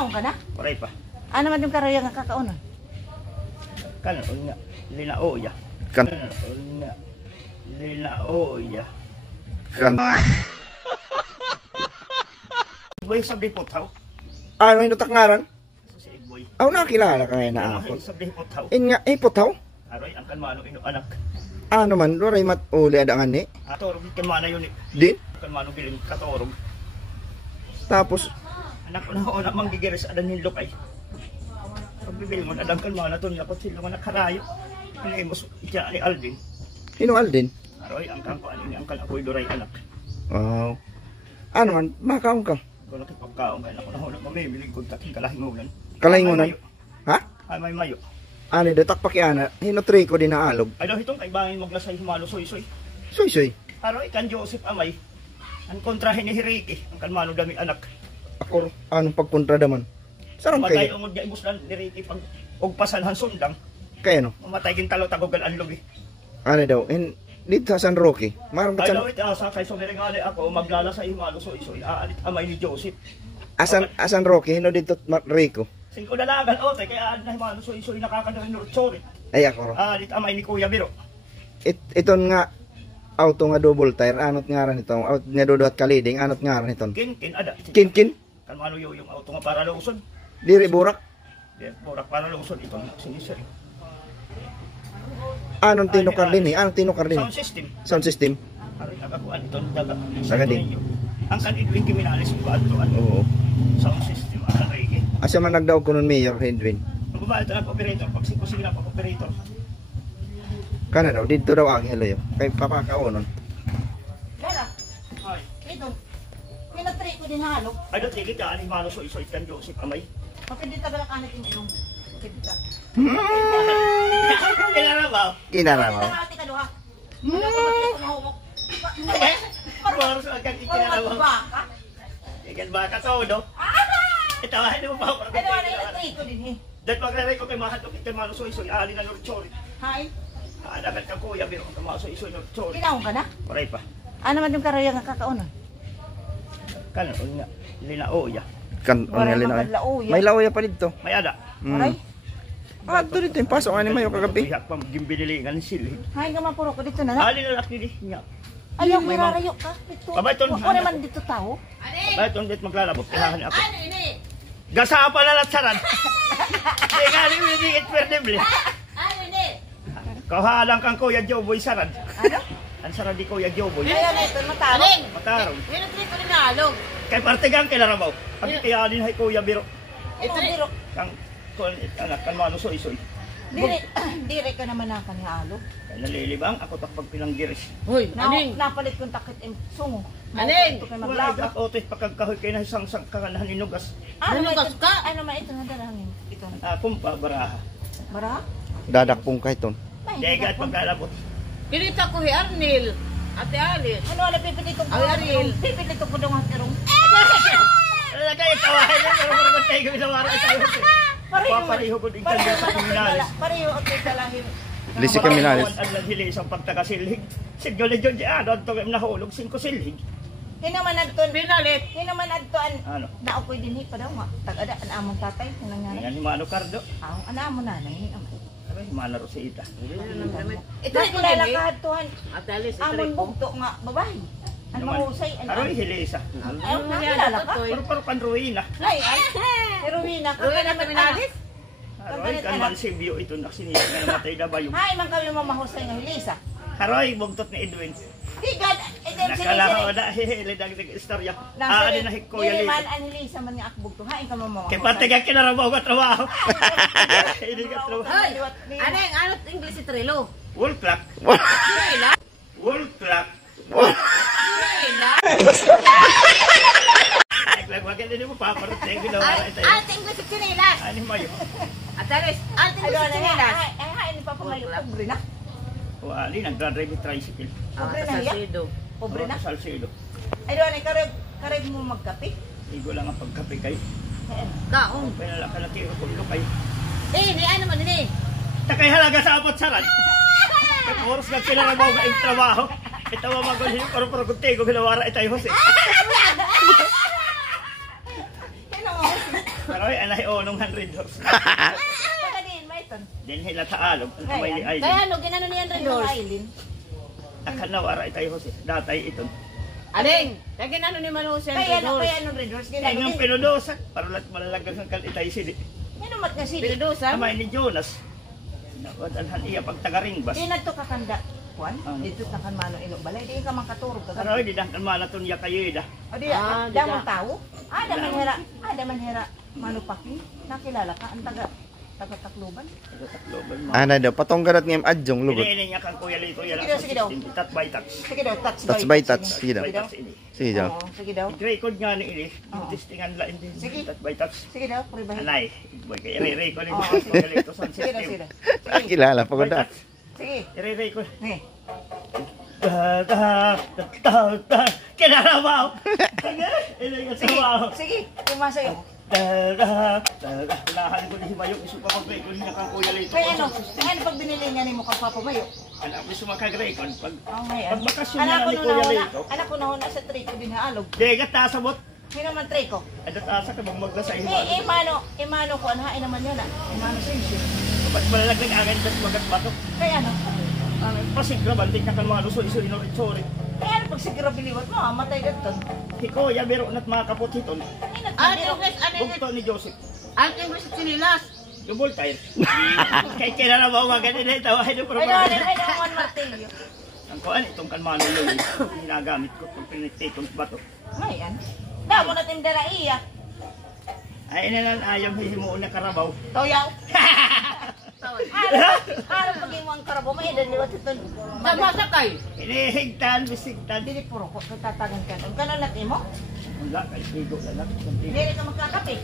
Kinaon ka na? Paray pa. Ano man yung karayang nga kakaunon? Kanon nga. Linaoya. Kanon nga. Linaoya. Boy, sabi po tao. Ano yung takngaran? Si Boy. Aw, nakilala ka ngayon na ako. Sabi po tao. In nga, iputaw? Aroy, ang kanmano ino anak. Ano man, luray mat uli adangan ni? Katorog, kanmana yun eh. Din? Kanmano bilin, katorog. Tapos, Anak ko na ako na manggigiris adan yung lukay. Pagbibil mo na adan kanmana to niya, kung sila mo nakarayo. Pinay mo siya ni Alvin. sino Alden? Aroy, ang kankuan ini, ang kanakoy duray anak. Wow. Ano man, makaon ka? Kung nakipagkaong kaya ako na ako na mamimilig kung taking kalahingunan. Kalahingunan? Ha? Ay may mayo. Ano, detak pakiana, hinutri ko din na alog. Ay daw itong kaibangin maglasay humalo soy-soy. Soy-soy. Aroy, kan Joseph Amay. Ang kontrahin ni Hiriki, ang kanmano dami anak. Ako, anong pagkontra daman? Sarang Matay kayo? ungod niya ibuslan ni Hiriki pag ugpasan han sundang. Kaya no? Mamatay kin talo tagogal ang lugi. Ano daw? Dito sa San Roque. Marang ka Ay San... daw ito, sa kay sumiringali ako, maglalasay humalo soy-soy. Aalit amay ni Joseph. Asan Roque? Hino dito Rico? Singko dalagan, ote, kaya aalit na humalo soy-soy nakakadarin nurtsori. Ay ako. Aalit amay ni Kuya Biro. Iton nga, auto nga double tire, anot nga rin ito. Out nga dodot kaliding, anot nga rin iton. Kin, ada. Kin? Kanmano yung auto nga para lusod. Diri burak? Borak para lusod ito, sinisiri. Anong tinukar din eh? Anong tinukar din? Sound system. Sound system? Aroy, nagakuan ito, daga. Sagading. Ang kan Edwin Kiminalis yung baatuan. Oo. Sound system, ang Rege. Asa man nagdaog ko nun Mayor Edwin? Ang babae ito ng operator, pag sige na pag-operator. Kana daw, dito daw ang hello yun. Kay papakaunon. Lala, Ay, ito. Pinatri ko din halog. ay doon, tigit ka, animalo soy-soy kan Joseph Amay. Mapindita ba lang kanit yung ilong? Mapindita. Kailangan ba? Kinaramaw. Nakakati ka doha. Wala pa ba ko nahumok? Baros ang kang ikinalaman. Baka. Ikan baka todo. Itawahin mo pa ako. Ano na pinatri ko din eh. Dahil paglalay ko kay Mahatok, ikan malo soy-soy, ali na lorchori. Hay, Dagat ka kuya, biro ang kamalo soy-soy lorchori. kinaon ka na? Paray pa. Ano man yung karayang nga kakaunon? Kanon nga, linaoya. Kan, Wala ang naman lauya. May lauya pa dito. May ada. Aray, Ah, ito dito yung pasok ani Mayo kagabi. Iyak pa gimbinilingan silid. hay ka mapuro ko dito na na. Ali na laki niya. Ayaw, may rarayo ka. Ito. Aba, ito, Wala naman dito tao. Bakit ang dit maglalabot? Kailangan ako. Gasa pa na latsaran. Hindi nga rin hindi perdible. Kahalang kang Kuya Joboy sarad. Ano? Ang sarad di Kuya Joboy. Ayan na ito, matalo. Matarong. Pinatry ko rin na alog. Kay partegang kilarabaw. Ang kayalin hay Kuya Biro. Ito, biro. Kang anak kan mano soy-soy. Dire ka naman na kanihalo. Kay nalilibang ako takpag pilanggiris. Hoy, aning. Napalit kong takit im sungo. Aning! Ito kay Wala maglaba. ako otis pagkakahoy kay na isang kaganahan inugas. Ano man Nanugas ito? ka? Ano man ito? Nadarangin. Ito. Akong pabaraha. Bara? Dadakpong ka iton. Dega at paglalabot. Kinita ko si Arnil. Ate Alice. Ano wala pipilito ko? Ay, Ariel. Pipilito ko daw ang tirong. Wala kayo tawahin lang. Pero kung tayo gawin ng araw tayo. Papareho ko din kanya sa kriminales. Pareho at may talahin. Lisi Caminalis. Ang naghili isang pagtakasilhig. Sigyo na dyan dyan. Ano ito nahulog? 5 silhig. Hinaman adton. Pinalit. Hinaman adton. Ano? Dao ko'y dinhi pa daw nga. Tagada ang among tatay. Ang nangyari. Yan ni Mano Cardo. Ang among nanay. Aray, Mana Rosita. Ito ay kilala kahatuhan. Ate Alice, Amon itry ko. bugto nga babae. Ang mahusay. Aroy, hilisa. Ay, nakilala ka? Pero kan Ruina. Ay, ay. Heroina ka. Ruin na Caminalis? Aroy, kan Mansibio ito. Naksinisip na namatay na ba yung... Hay, man kami mamahusay ng Lisa. Aroy, bugtot ni Edwin. Di God, Nakalaho na hihili ng istorya. Aali na hikuya Dili man lito. ang Lisa man nga akbog to. Hain ka mamahusay. Kaya pati ka kinarabaw ka trabaho. Hindi ka trabaho. Hoy, aneng, anot English si Trilo? Wall clock. Sila? Wall clock. Sila? Wag hindi mo paparate. Ginawa ito. Ate English si Chinilas. Ano mayo? Ate Alice, Ate Ano English si na Chinilas. ay hain ni Papa Mayo pobre na. O ali, nagdadrive yung tricycle. Pobre na hiya. Salcedo. Pobre na. Sa Salcedo. Ay doon ay kareg mo magkape. Igo lang ang pagkape kayo. Kaong. Kaya lang kalaki o kulo kayo. Ni ano man ni? Takay halaga sa apot saran. At oras na kinarabaw ka yung trabaho. Ito mamagol hiyo. Pero kunti ko ginawara itayo Jose. Ano mo? Aroy, anay onong 100 horse. Paganin, may ito. Din hila taalog. Ang kamay ni Kaya Aileen. ano, ginano niyan rin Ano doors? Aileen? Akanawara itay Jose. Datay ito. Aling, kaya ginano ni Manusen Kaya rin ano, doors? kaya anong red horse? Kaya ng Ginagawa. pinudosak. Paralat malalagang ang kalitay sili. Minumat nga sili. Pinudusan? Kamay ni Jonas. Nakuadalhan iya pag tagaringbas. Di na to kakanda. Kuan? Ano? Dito na kan mano ino balay. Di ka man katurog ka. Aroy, di dahil malaton ya kayo ida. O di, Ah, di damang ka. tao. Da man hera. Mano paki. Nakilala ka ang taga Tacloban. Takloban mo. Ana daw patong garat ngem adjong lugot. Ini niya kang kuya lito ya Sige daw, sige daw. Tat by tat. Sige daw, Touch by touch. Sige daw. By tats ini. Sige daw. Oo, sige daw. Record nga ni ini. Oo. Testingan la hindi. Sige. Tat by tats. Sige daw, pribahin. Anay. Boy kay re-record ni Oo, kuya lito sa Sige daw, sige system. daw. Ah, kilala pa ko da. Sige. Re-record. Ni. Kinarabaw! Ini nga Sige. sabaw! Sige. Tumasa yun. Lahan ko ni Himayok, iso pa mag-record niya kang kuya lito. Kaya ano pag binili niya ni mo kang papamayo? Anak mo sumakag-record. Pag Oh, ngayon. Pag bakasyon na ni Kuya Lito. Anak ko na sa triko din haalog. Degat tasabot. Sino man triko? Adot asa ka bang magdasa Eh, iyo. imano ko anhain naman yun ah. Imano sensi. Ba't malalaglag angin tas magat batok. Kaya ano? Pasigra bandik na kan mga luso-iso sorry. Kaya ano pag siguro biliwat mo, matay ganton. Si Kuya biro nat mga kapot hiton. Ate Wes, ano yun? Bugto ni Joseph. Ate Wes at sinilas. Double tire. Kay kailan na ba umaga din ito? Ay, no Ay, problem. no, one martilyo. Ang kuan itong kalmano yun. Ginagamit ko kung pinititong bato. Ngayon. Damo natin dala iya. Ay, inalan ayaw hihimuon na karabaw. Toyaw. Ano pag mo ang karabo, may daliwat ito. Sama sakay. Inihigtan, bisigtan. Dili puro ko, tatagan ka. Ang kanon natin mo, Wala, kay Pigo na lang. hindi ka magkakape.